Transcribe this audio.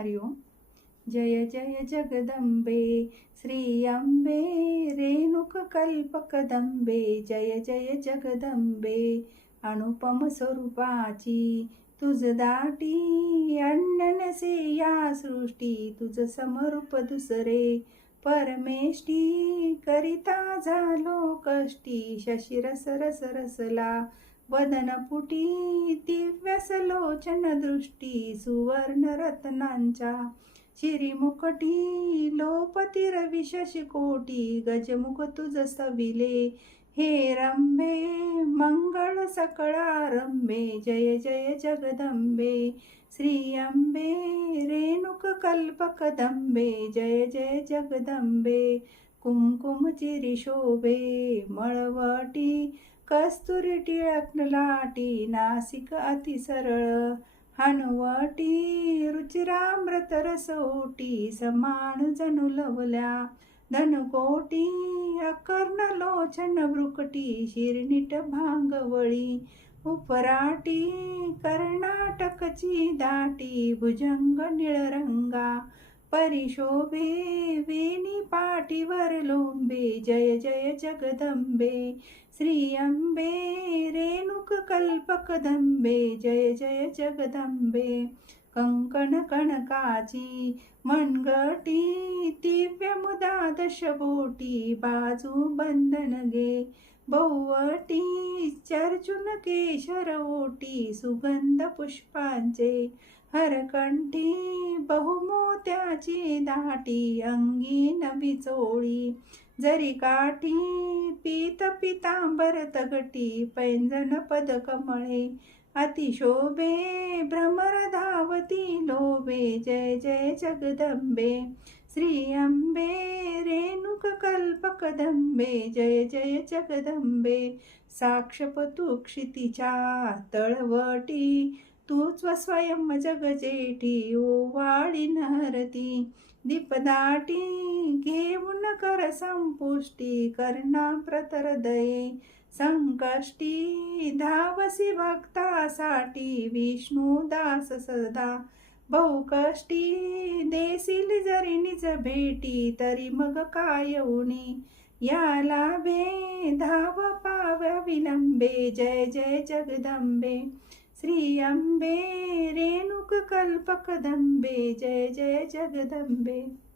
हरि ओम. जय जय जगदंबे श्री अंबे रेणुक कल्पकदंबे. जय जय जगदंबे अनुपम स्वरूपाची तुझ दाटी. अन्य नसे या सृष्टी तुझ समरूप दुसरे. परमेष्टी करिता झालो कष्टी. शशिरस रस रसला वदन पुटी. दिव्यसलोचन दृष्टी सुवर्ण रत्नांच्या शिरीमुकटी. लोपती रवी शशिकोटी गजमुख तुझ सविले. हे रंभे मंगळ सकळारंभे. जय जय जगदंबे श्री अंबे रेणुक कल्पकदंबे. जय जय जगदंबे कुंकुम चिरी शोभे मळवटी. कस्तुरी टिळक लाटी नासिक अति सरळ. हनुवटी रुचिरामृत रसोटी समान जणू लवल्या धनकोटी. अकर्ण लोचन ब्रुकटी शिरनीट भांगवळी. उपराटी कर्नाटकची दाटी भुजंग निळरंगा परिशोभे. वेणी पाटीवर लोंबे. जय जय जगदंबे श्री अंबे रेणुक कल्पकदंबे. जय जय जगदंबे कंकण कणकाची मनगटी. दिव्य मुदा दशबोटी बाजू बंधन गे बहुवटी. चर्चुन केशर ओटी सुगंध पुष्पांचे हरकंठी. बहुमोत्याची दाटी अंगी नवी चोळी जरी काठी. पीत पितांबर तगटी पैंजण पद कमळे अतिशोभे. भ्रमर धावती लोभे. जय जय जगदंबे श्री अंबे रेणुक कल्पकदंबे. जय जय जगदंबे साक्षपतु क्षितिच्या तळवटी. तूच स्वयं जगजेठी ओवाळी नहरती दीपदाटी. घेऊन कर संपुष्टी करुणा प्रतर दये संकष्टी. धावसी भक्तासाठी विष्णू दास सदा बहुकष्टी. देसील जरी निज भेटी तरी मग काय उणी या लाभे. धाव पाव्या विलंबे. जय जय जगदंबे श्री अंबे रेणुक कल्पकदंबे. जय जय जगदंबे.